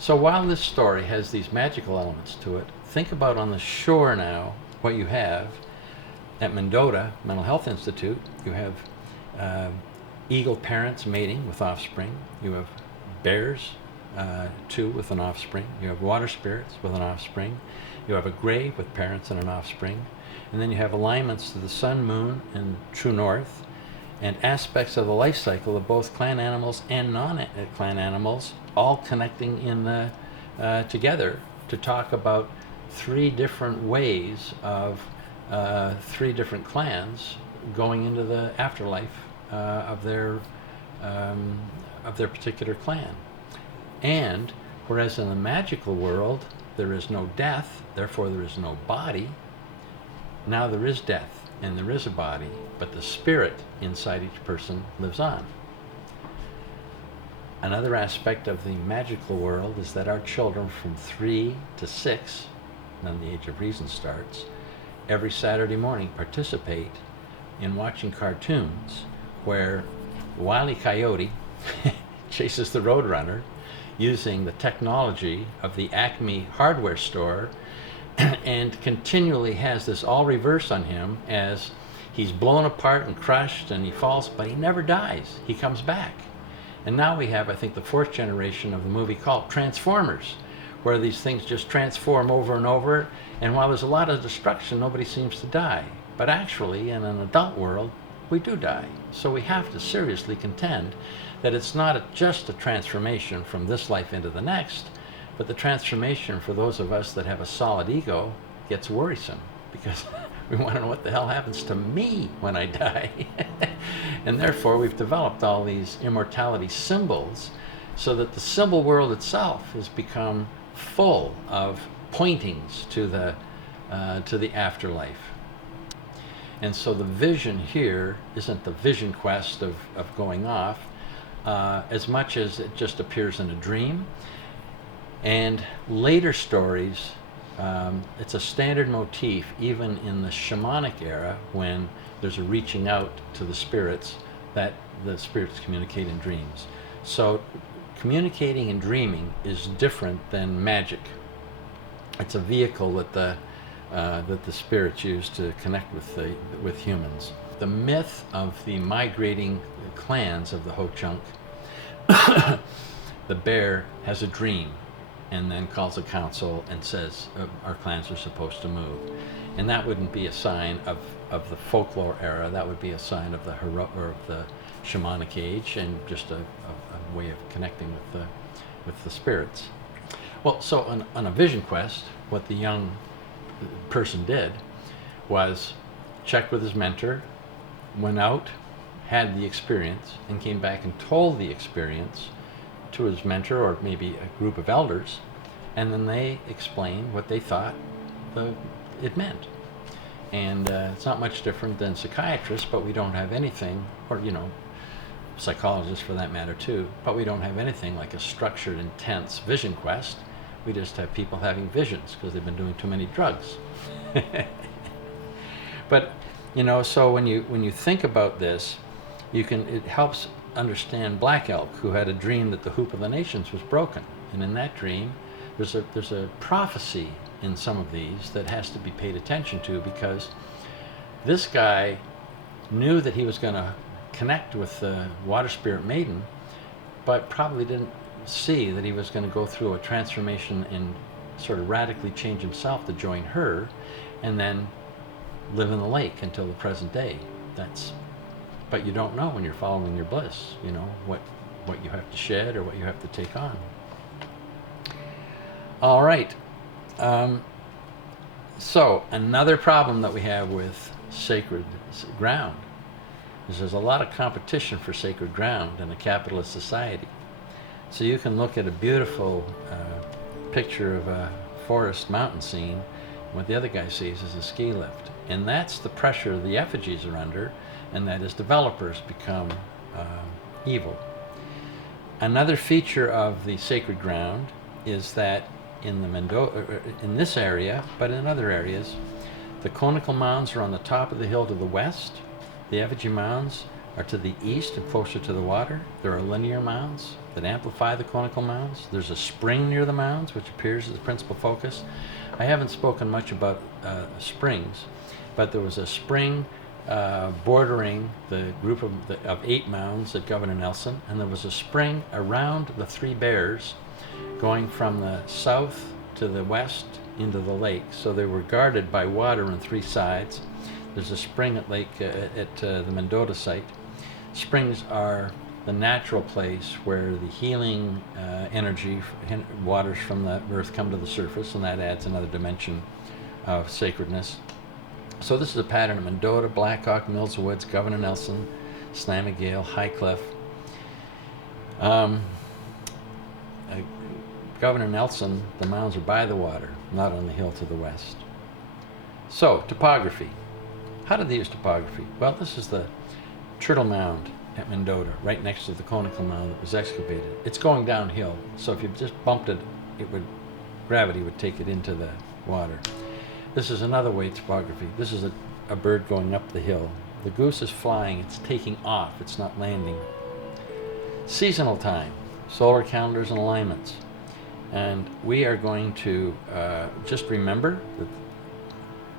So while this story has these magical elements to it, think about on the shore now what you have. At Mendota Mental Health Institute, you have eagle parents mating with offspring. You have bears, two with an offspring. You have water spirits with an offspring. You have a grave with parents and an offspring. And then you have alignments to the sun, moon, and true north, and aspects of the life cycle of both clan animals and non-clan animals, all connecting in together to talk about three different ways of three different clans going into the afterlife of their particular clan. And whereas in the magical world there is no death, therefore there is no body, now there is death and there is a body, but the spirit inside each person lives on. Another aspect of the magical world is that our children from 3 to 6, then the age of reason starts, every Saturday morning participate in watching cartoons where Wile E. Coyote chases the Roadrunner using the technology of the Acme hardware store and continually has this all reverse on him as he's blown apart and crushed and he falls, but he never dies. He comes back. And now we have, I think, the 4th generation of the movie called Transformers, where these things just transform over and over, and while there's a lot of destruction, nobody seems to die. But actually, in an adult world, we do die. So we have to seriously contend that it's not just a transformation from this life into the next, but the transformation for those of us that have a solid ego gets worrisome, because we want to know what the hell happens to me when I die. And therefore, we've developed all these immortality symbols so that the symbol world itself has become full of pointings to the afterlife. And so the vision here isn't the vision quest of going off as much as it just appears in a dream. And later stories, it's a standard motif even in the shamanic era when there's a reaching out to the spirits, that the spirits communicate in dreams. So communicating and dreaming is different than magic. It's a vehicle that the spirits use to connect with humans. The myth of the migrating clans of the Ho-Chunk, the bear has a dream and then calls a council and says our clans are supposed to move. And that wouldn't be a sign of the folklore era, that would be a sign of the shamanic age and just a way of connecting with the spirits. Well, so on a vision quest, what the young person did was check with his mentor, went out, had the experience, and came back and told the experience to his mentor or maybe a group of elders, and then they explained what they thought it meant. And it's not much different than psychiatrists, but we don't have anything, or psychologists for that matter too, but we don't have anything like a structured, intense vision quest. We just have people having visions because they've been doing too many drugs. But so when you think about this, it helps understand Black Elk, who had a dream that the hoop of the nations was broken, and in that dream there's a prophecy in some of these that has to be paid attention to, because this guy knew that he was going to connect with the water spirit maiden, but probably didn't see that he was going to go through a transformation and sort of radically change himself to join her and then live in the lake until the present day. But you don't know when you're following your bliss, what you have to shed or what you have to take on. All right. So another problem that we have with sacred ground is there's a lot of competition for sacred ground in a capitalist society. So you can look at a beautiful picture of a forest mountain scene, and what the other guy sees is a ski lift. And that's the pressure the effigies are under, and that is developers become evil. Another feature of the sacred ground is that in this area, but in other areas, the conical mounds are on the top of the hill to the west. The effigy mounds are to the east and closer to the water. There are linear mounds that amplify the conical mounds. There's a spring near the mounds, which appears as the principal focus. I haven't spoken much about springs, but there was a spring bordering the group of 8 mounds at Governor Nelson, and there was a spring around the 3 Bears going from the south to the west into the lake. So they were guarded by water on 3 sides. There's a spring at the Mendota site. Springs are the natural place where the healing energy, waters from the earth come to the surface, and that adds another dimension of sacredness. So this is a pattern of Mendota, Blackhawk, Mills Woods, Governor Nelson, Snammagale, High Cliff. Governor Nelson, the mounds are by the water, not on the hill to the west. So, topography. How did they use topography? Well, this is the Turtle Mound at Mendota, right next to the Conical Mound that was excavated. It's going downhill, so if you just bumped it, gravity would take it into the water. This is another way topography. This is a bird going up the hill. The goose is flying, it's taking off, it's not landing. Seasonal time, solar calendars and alignments. And we are going to just remember that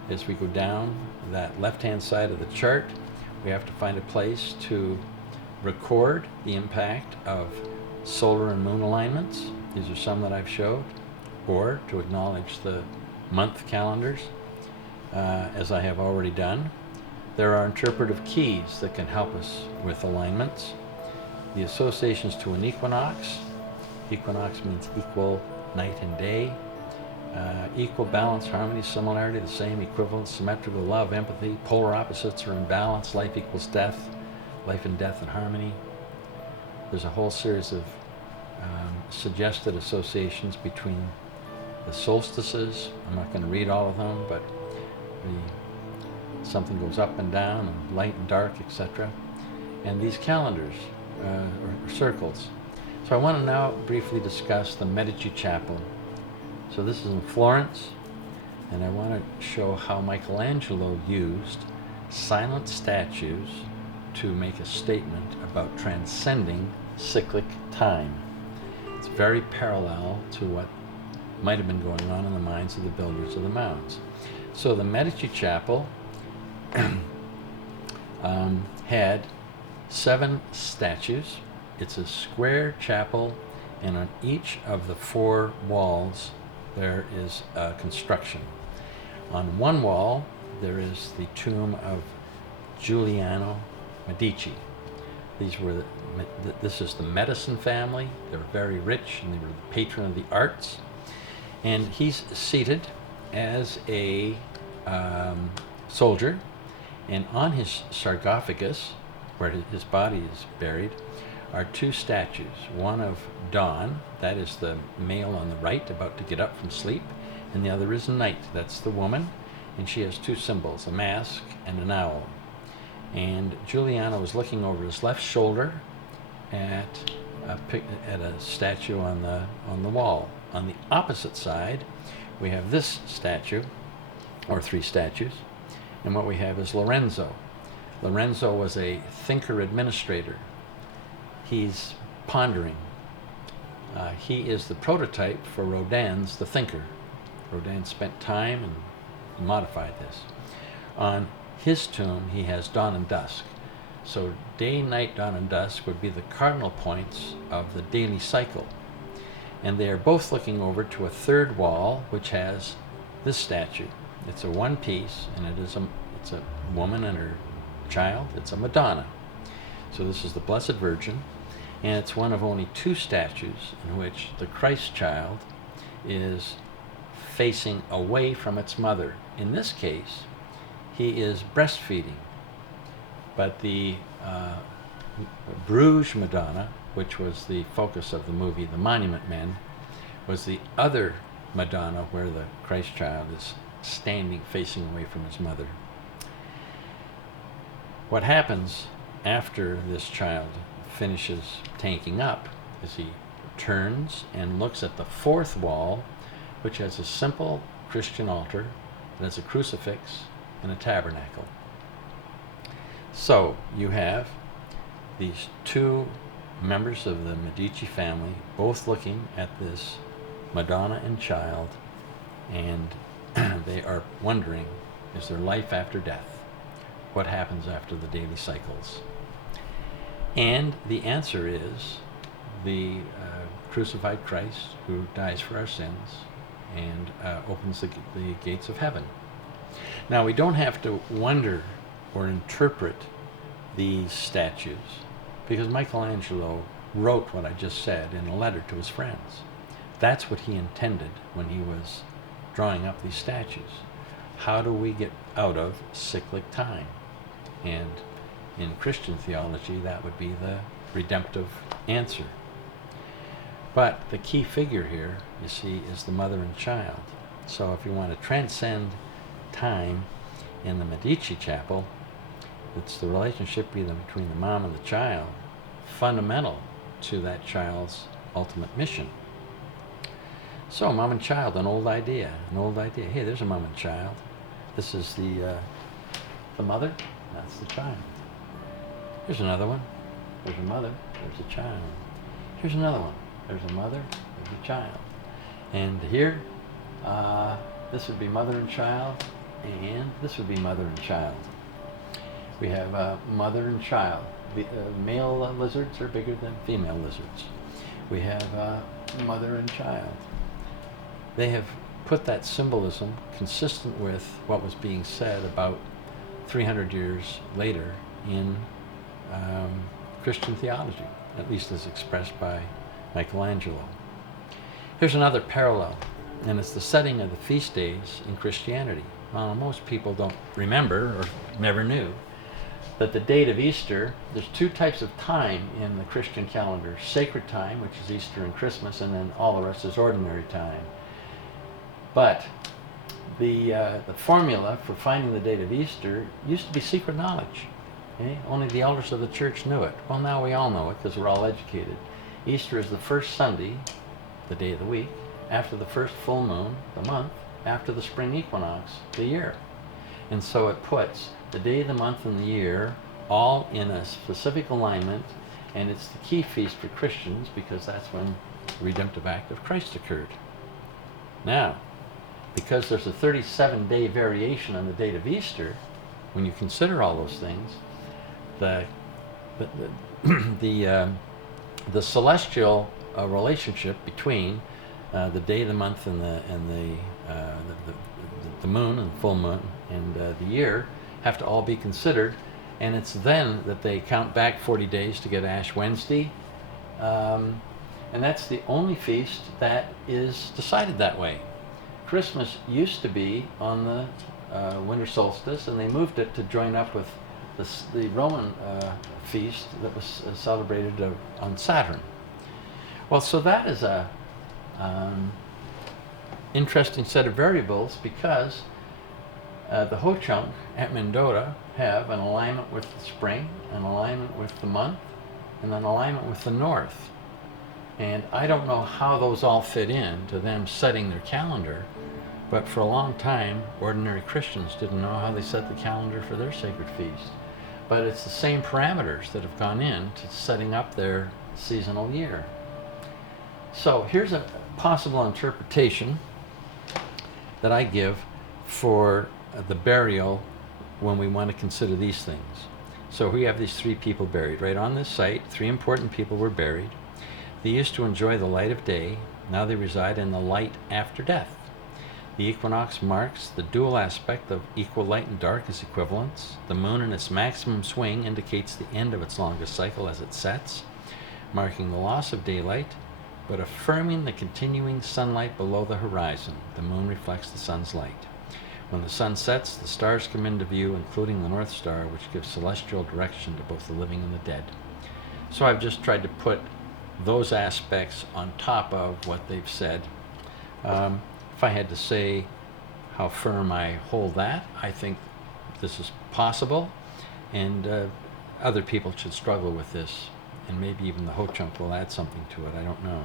as we go down that left-hand side of the chart, we have to find a place to record the impact of solar and moon alignments. These are some that I've showed. Or to acknowledge the month calendars, as I have already done. There are interpretive keys that can help us with alignments. The associations to an equinox. Equinox means equal night and day. Equal, balance, harmony, similarity, the same, equivalent, symmetrical, love, empathy. Polar opposites are in balance. Life equals death. Life and death in harmony. There's a whole series of suggested associations between the solstices. I'm not going to read all of them, but something goes up and down, and light and dark, etc. And these calendars, or circles. So I want to now briefly discuss the Medici Chapel. So this is in Florence, and I want to show how Michelangelo used silent statues to make a statement about transcending cyclic time. It's very parallel to what might have been going on in the minds of the builders of the mounds. So the Medici Chapel had 7 statues. It's a square chapel, and on each of the 4 walls there is a construction. On one wall there is the tomb of Giuliano Medici. This is the medicine family. They were very rich, and they were the patron of the arts. And he's seated as a soldier, and on his sarcophagus, where his body is buried, are 2 statues. One of Dawn, that is the male on the right about to get up from sleep, and the other is Night, that's the woman, and she has 2 symbols, a mask and an owl. And Giuliano is looking over his left shoulder at a statue on the wall. On the opposite side, we have this statue, or 3 statues, and what we have is Lorenzo. Lorenzo was a thinker administrator. He's pondering. He is the prototype for Rodin's The Thinker. Rodin spent time and modified this. On his tomb, he has dawn and dusk. So day, night, dawn, and dusk would be the cardinal points of the daily cycle. And they are both looking over to a 3rd wall, which has this statue. It's a one piece, and it's a woman and her child. It's a Madonna. So this is the Blessed Virgin, and it's one of only 2 statues in which the Christ child is facing away from its mother. In this case, he is breastfeeding. But the Bruges Madonna, which was the focus of the movie The Monument Men, was the other Madonna where the Christ child is standing facing away from his mother. What happens after this child finishes tanking up is he turns and looks at the 4th wall, which has a simple Christian altar that has a crucifix and a tabernacle. So you have these two members of the Medici family, both looking at this Madonna and child, and they are wondering, is there life after death? What happens after the daily cycles? And the answer is the crucified Christ who dies for our sins and opens the gates of heaven. Now, we don't have to wonder or interpret these statues, because Michelangelo wrote what I just said in a letter to his friends. That's what he intended when he was drawing up these statues. How do we get out of cyclic time? And in Christian theology, that would be the redemptive answer. But the key figure here, you see, is the mother and child. So if you want to transcend time in the Medici Chapel, it's the relationship between the mom and the child, fundamental to that child's ultimate mission. So mom and child, an old idea. Hey, there's a mom and child. This is the mother, that's the child. Here's another one. There's a mother, there's a child. Here's another one. There's a mother, there's a child. And here, this would be mother and child, and this would be mother and child. We have mother and child. The male lizards are bigger than female lizards. We have mother and child. They have put that symbolism consistent with what was being said about 300 years later in Christian theology, at least as expressed by Michelangelo. Here's another parallel, and it's the setting of the feast days in Christianity. Well, most people don't remember or never knew that the date of Easter, there's two types of time in the Christian calendar: sacred time, which is Easter and Christmas, and then all the rest is ordinary time. But the formula for finding the date of Easter used to be secret knowledge. Okay? Only the elders of the church knew it. Well, now we all know it because we're all educated. Easter is the first Sunday, the day of the week, after the first full moon, the month, after the spring equinox, the year. And so it puts the day, the month, and the year all in a specific alignment, and it's the key feast for Christians because that's when the redemptive act of Christ occurred. Now, because there's a 37-day variation on the date of Easter, when you consider all those things, the celestial relationship between the day, the month, and the moon and full moon and the year have to all be considered, and it's then that they count back 40 days to get Ash Wednesday, and that's the only feast that is decided that way. Christmas used to be on the winter solstice, and they moved it to join up with the Roman feast that was celebrated on Saturn. Well, so that is a interesting set of variables because the Ho-Chunk at Mendota have an alignment with the spring, an alignment with the month, and an alignment with the north. And I don't know how those all fit in to them setting their calendar, but for a long time, ordinary Christians didn't know how they set the calendar for their sacred feast. But it's the same parameters that have gone in to setting up their seasonal year. So here's a possible interpretation that I give for the burial when we want to consider these things. So we have these three people buried. Right on this site, three important people were buried. They used to enjoy the light of day. Now they reside in the light after death. The equinox marks the dual aspect of equal light and dark as equivalents. The moon in its maximum swing indicates the end of its longest cycle as it sets, marking the loss of daylight, but affirming the continuing sunlight below the horizon. The moon reflects the sun's light. When the sun sets, the stars come into view, including the North Star, which gives celestial direction to both the living and the dead. So I've just tried to put those aspects on top of what they've said. If I had to say how firm I hold that, I think this is possible, and other people should struggle with this, and maybe even the Ho-Chunk will add something to it, I don't know.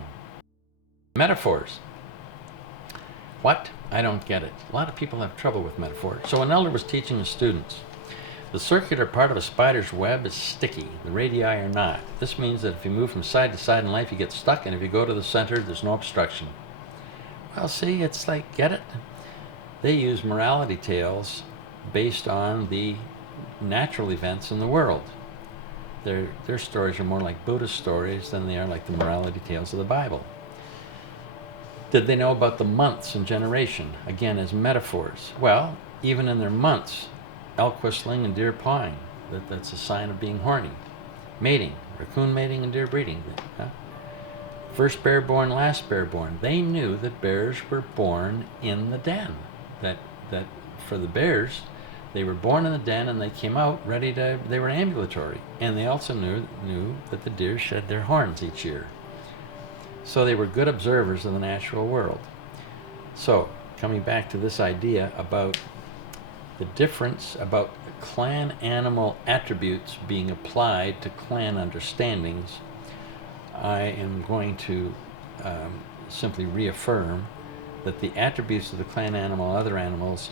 Metaphors. What? I don't get it. A lot of people have trouble with metaphors. So an elder was teaching his students. The circular part of a spider's web is sticky. The radii are not. This means that if you move from side to side in life, you get stuck, and if you go to the center, there's no obstruction. Well, see, it's like, get it? They use morality tales based on the natural events in the world. Their stories are more like Buddhist stories than they are like the morality tales of the Bible. Did they know about the months and generation, again as metaphors? Well, even in their months, elk whistling and deer pawing, that's a sign of being horny. Mating, raccoon mating and deer breeding. Huh? First bear born, last bear born. They knew that bears were born in the den. That for the bears, they were born in the den and they came out ready to, they were ambulatory. And they also knew that the deer shed their horns each year. So they were good observers of the natural world. So, coming back to this idea about the difference about clan animal attributes being applied to clan understandings, I am going to simply reaffirm that the attributes of the clan animal and other animals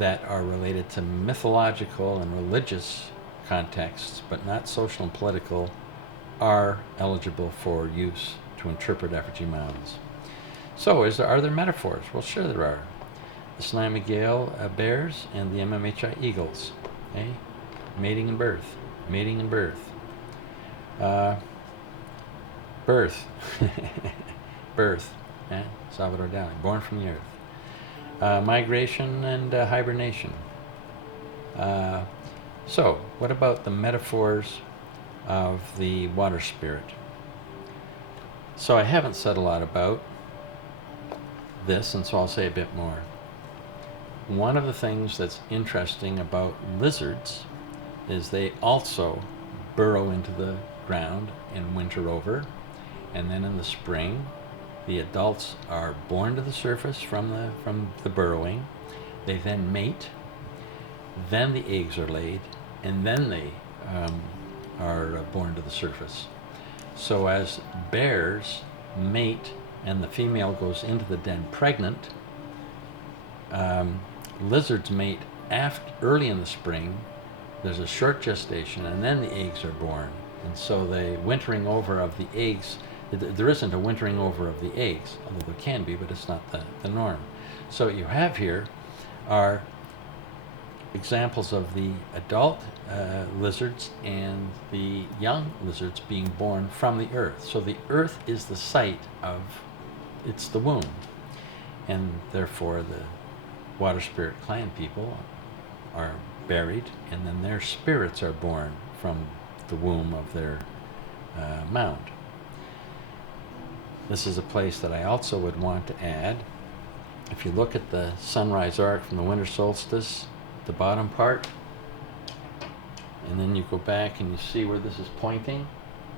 that are related to mythological and religious contexts, but not social and political, are eligible for use to interpret effigy mounds. So, are there metaphors? Well, sure there are. The Snai-McGale bears and the MMHI eagles. Okay? Mating and birth. Mating and birth. Birth. Birth. Yeah? Salvador Dali. Born from the earth. Migration and hibernation. So, what about the metaphors of the water spirit? So I haven't said a lot about this, and so I'll say a bit more. One of the things that's interesting about lizards is they also burrow into the ground and winter over, and then in the spring the adults are born to the surface from the burrowing. They then mate, then the eggs are laid, and then they are born to the surface. So as bears mate and the female goes into the den pregnant, lizards mate early in the spring. There's a short gestation, and then the eggs are born. And so the wintering over of the eggs, there isn't a wintering over of the eggs, although there can be, but it's not the norm. So what you have here are examples of the adult lizards and the young lizards being born from the earth. So the earth is the site of, it's the womb. And therefore the water spirit clan people are buried, and then their spirits are born from the womb of their mound. This is a place that I also would want to add. If you look at the sunrise arc from the winter solstice, the bottom part, and then you go back and you see where this is pointing.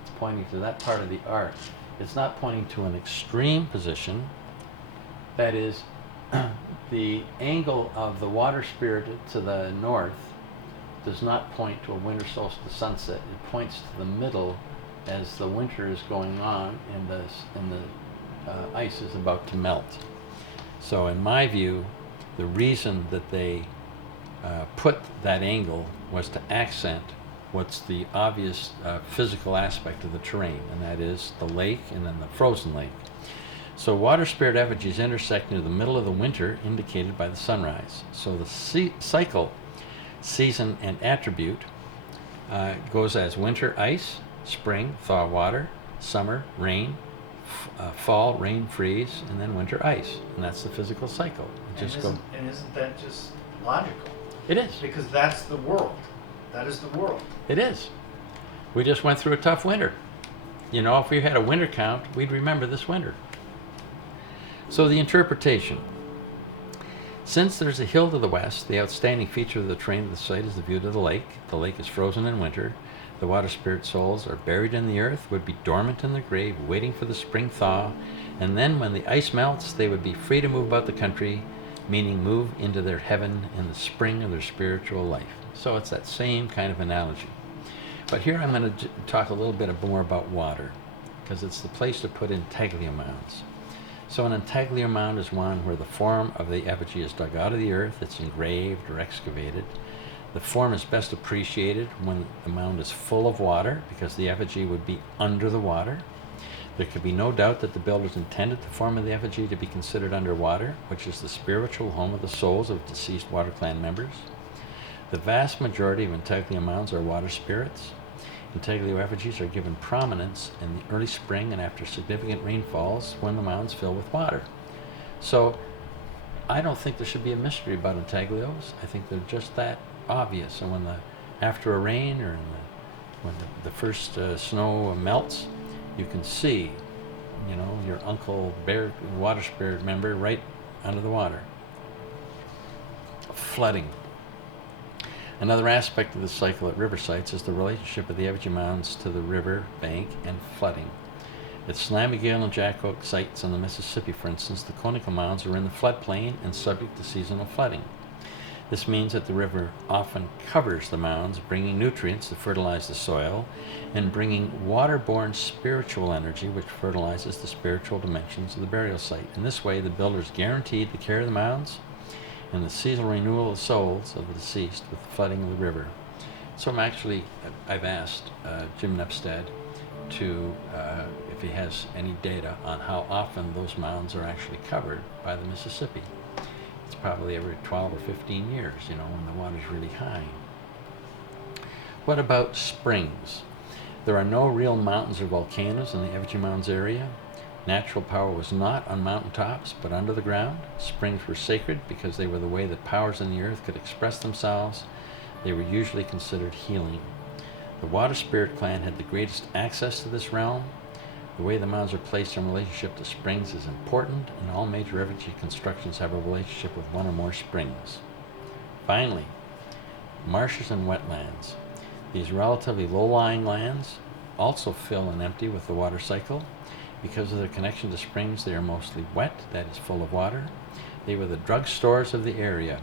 It's pointing to that part of the arc. It's not pointing to an extreme position. That is, the angle of the water spirit to the north does not point to a winter solstice sunset. It points to the middle as the winter is going on and the ice is about to melt. So in my view, the reason that they put that angle was to accent what's the obvious physical aspect of the terrain, and that is the lake and then the frozen lake. So water spirit effigies intersect near the middle of the winter, indicated by the sunrise. So the cycle, season, and attribute goes as winter, ice; spring, thaw, water; summer, rain; fall, rain, freeze; and then winter, ice. And that's the physical cycle. And isn't that just logical? It is. Because that's the world. That is the world. It is. We just went through a tough winter. You know, if we had a winter count, we'd remember this winter. So the interpretation. Since there's a hill to the west, the outstanding feature of the terrain of the site is the view to the lake. The lake is frozen in winter. The water spirit souls are buried in the earth, would be dormant in the grave, waiting for the spring thaw, and then when the ice melts, they would be free to move about the country, meaning move into their heaven in the spring of their spiritual life. So it's that same kind of analogy. But here I'm going to talk a little bit more about water, because it's the place to put intaglio mounds. So an intaglio mound is one where the form of the effigy is dug out of the earth, it's engraved or excavated. The form is best appreciated when the mound is full of water, because the effigy would be under the water. There could be no doubt that the builders intended the form of the effigy to be considered underwater, which is the spiritual home of the souls of deceased water clan members. The vast majority of intaglio mounds are water spirits. Intaglio effigies are given prominence in the early spring and after significant rainfalls when the mounds fill with water. So I don't think there should be a mystery about intaglios. I think they're just that obvious. And after a rain or when the first snow melts, you can see, your uncle bear water spirit member right under the water. Flooding. Another aspect of the cycle at river sites is the relationship of the effigy mounds to the river bank and flooding. At Slammigill and Jack Oak sites on the Mississippi, for instance, the conical mounds are in the floodplain and subject to seasonal flooding. This means that the river often covers the mounds, bringing nutrients to fertilize the soil and bringing waterborne spiritual energy, which fertilizes the spiritual dimensions of the burial site. In this way, the builders guaranteed the care of the mounds and the seasonal renewal of the souls of the deceased with the flooding of the river. So I've asked Jim Nepstead to, if he has any data on how often those mounds are actually covered by the Mississippi. It's probably every 12 or 15 years, when the water's really high. What about springs? There are no real mountains or volcanoes in the effigy mounds area. Natural power was not on mountaintops, but under the ground. Springs were sacred because they were the way that powers in the earth could express themselves. They were usually considered healing. The water spirit clan had the greatest access to this realm. The way the mounds are placed in relationship to springs is important, and all major effigy constructions have a relationship with one or more springs. Finally, marshes and wetlands. These relatively low-lying lands also fill and empty with the water cycle. Because of their connection to springs, they are mostly wet, that is, full of water. They were the drugstores of the area.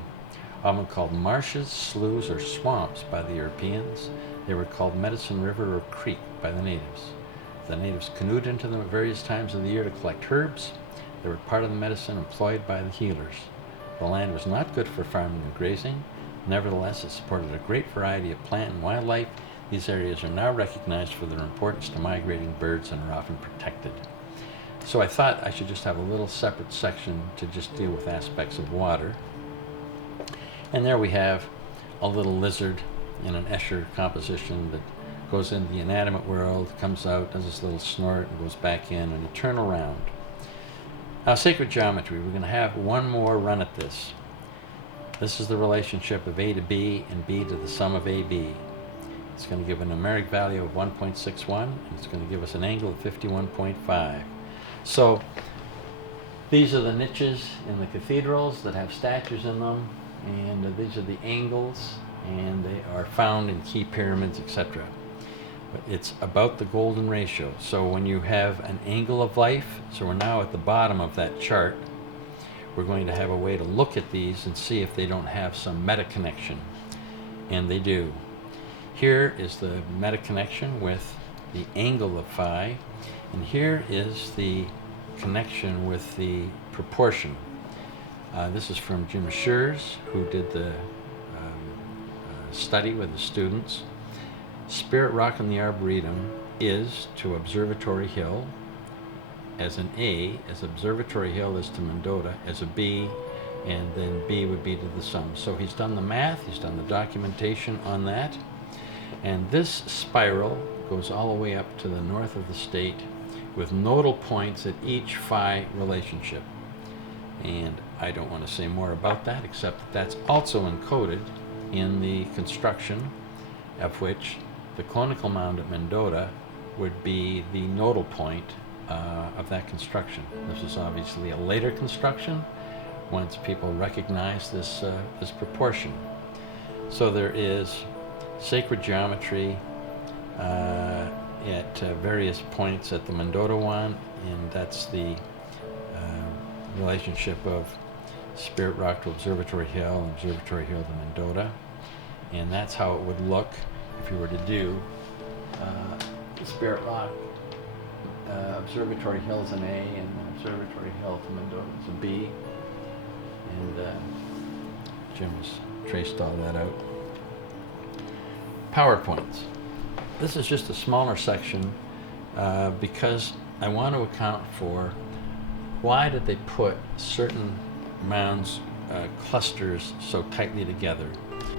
Often called marshes, sloughs, or swamps by the Europeans, they were called Medicine River or Creek by the natives. The natives canoed into them at various times of the year to collect herbs. They were part of the medicine employed by the healers. The land was not good for farming and grazing. Nevertheless, it supported a great variety of plant and wildlife. These areas are now recognized for their importance to migrating birds and are often protected. So I thought I should just have a little separate section to just deal with aspects of water. And there we have a little lizard in an Escher composition that goes into the inanimate world, comes out, does this little snort, and goes back in, an eternal round. Now, sacred geometry, we're going to have one more run at this. This is the relationship of A to B and B to the sum of AB. It's going to give a numeric value of 1.61, and it's going to give us an angle of 51.5. So these are the niches in the cathedrals that have statues in them, and these are the angles, and they are found in key pyramids, etc. But it's about the golden ratio. So when you have an angle of life, so we're now at the bottom of that chart, we're going to have a way to look at these and see if they don't have some meta connection, and they do. Here is the meta connection with the angle of phi, and here is the connection with the proportion. This is from Jim Scherz, who did the study with the students. Spirit Rock in the Arboretum is to Observatory Hill as an A, as Observatory Hill is to Mendota as a B, and then B would be to the sum. So he's done the math, he's done the documentation on that, and this spiral goes all the way up to the north of the state with nodal points at each phi relationship. And I don't want to say more about that, except that that's also encoded in the construction, of which the conical mound at Mendota would be the nodal point of that construction. This is obviously a later construction once people recognize this proportion. So there is sacred geometry at various points at the Mendota one, and that's the relationship of Spirit Rock to Observatory Hill and Observatory Hill to Mendota. And that's how it would look if you were to do Spirit Rock, Observatory Hill is an A, and Observatory Hill to Mendota is a B. And Jim has traced all that out. PowerPoints. This is just a smaller section because I want to account for why did they put certain mounds clusters so tightly together.